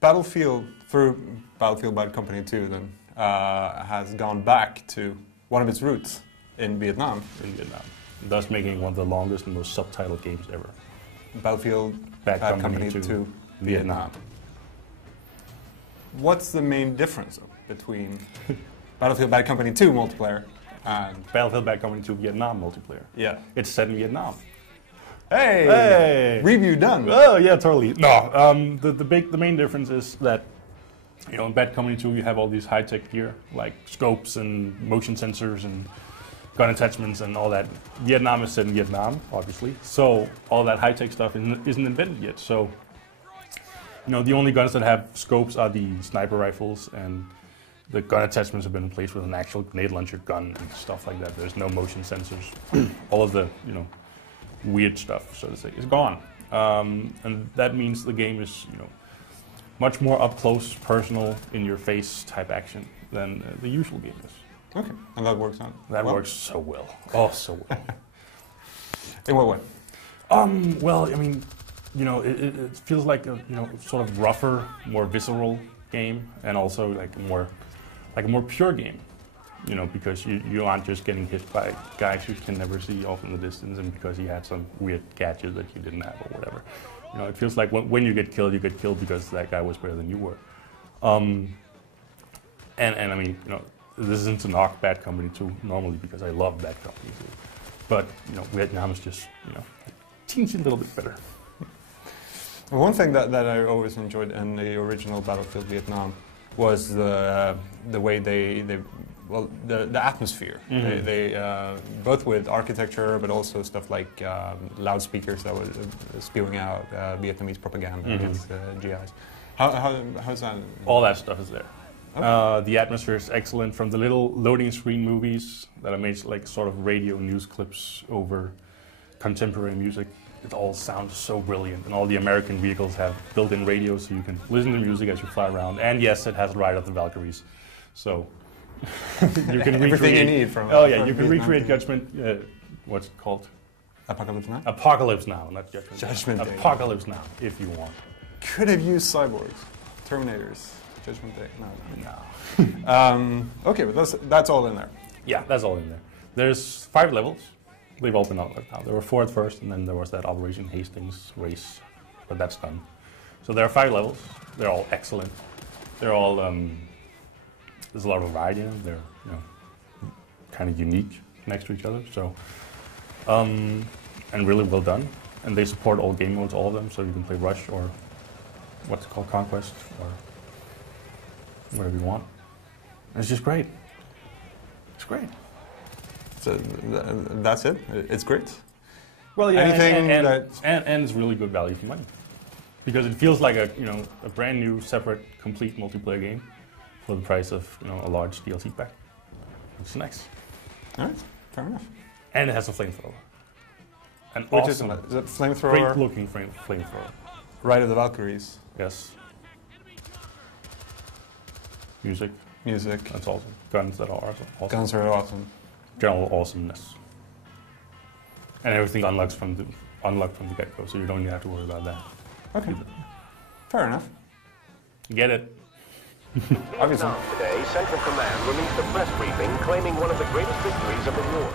Battlefield, for Battlefield Bad Company 2 then, has gone back to one of its roots in Vietnam. Thus making one of the longest and most subtitled games ever. Battlefield Bad Company 2 Vietnam. What's the main difference between Battlefield Bad Company 2 multiplayer and Battlefield Bad Company 2 Vietnam multiplayer? Yeah. It's set in Vietnam. Hey! Hey! Review done. Oh yeah, totally. No, the main difference is that, you know, in Bad Company 2 you have all these high-tech gear like scopes and motion sensors and gun attachments and all that. Vietnam is set in Vietnam, obviously, so all that high-tech stuff isn't invented yet. So, you know, the only guns that have scopes are the sniper rifles, and the gun attachments have been replaced with an actual grenade launcher gun and stuff like that. There's no motion sensors. All of the, you know, weird stuff, so to say, is gone. And that means the game is, you know, much more up close, personal, in your face type action than the usual game is. Okay, and that works out. That works so well. Oh, so well. In what way? Well, I mean, you know, it feels like a, you know, sort of rougher, more visceral game, and also like a more pure game. You know, because you aren't just getting hit by guys you can never see off in the distance, and because he had some weird gadget that you didn't have or whatever. You know, it feels like when you get killed because that guy was better than you were. And I mean, you know, this isn't to knock Bad Company 2 normally, because I love Bad Company 2. But, you know, Vietnam is just, you know, a teensy little bit better. Well, one thing that I always enjoyed in the original Battlefield Vietnam was the way the atmosphere. Mm-hmm. They both with architecture, but also stuff like loudspeakers that were spewing out Vietnamese propaganda against GIs. How's that? All that stuff is there. Okay. The atmosphere is excellent, from the little loading screen movies that are made like sort of radio news clips over contemporary music. It all sounds so brilliant, and all the American vehicles have built-in radios so you can listen to music as you fly around. And yes, it has Ride of the Valkyries, so you can everything you need from. Oh yeah, you can recreate Judgment. What's it called? Apocalypse Now. Apocalypse Now, not Judgment. Judgment Day. Apocalypse Now, if you want. Could have used cyborgs, Terminators, Judgment Day. No. Okay, but that's all in there. Yeah, that's all in there. There's 5 levels. They've all been unlocked now. There were 4 at first, and then there was that Operation Hastings race, but that's done. So there are 5 levels. They're all excellent. They're all there's a lot of variety in them. They're, you know, kind of unique next to each other. So and really well done. And they support all game modes, all of them. So you can play Rush or what's it called, Conquest, or whatever you want. And it's just great. It's great. So that's it. It's great. Well, yeah, Anything and it's really good value for money, because it feels like a brand new, separate, complete multiplayer game for the price of, you know, a large DLC pack. It's nice. All right, fair enough. And it has a flamethrower. An Which awesome, is that flamethrower? great-looking flamethrower. Ride of the Valkyries. Yes. Music. That's awesome. Guns that are awesome. Guns are awesome. General awesomeness. And everything unlocked from the get-go, so you don't even have to worry about that. Okay. Fair enough. Get it? Obviously. Today, Central Command released a press briefing claiming one of the greatest victories of the war.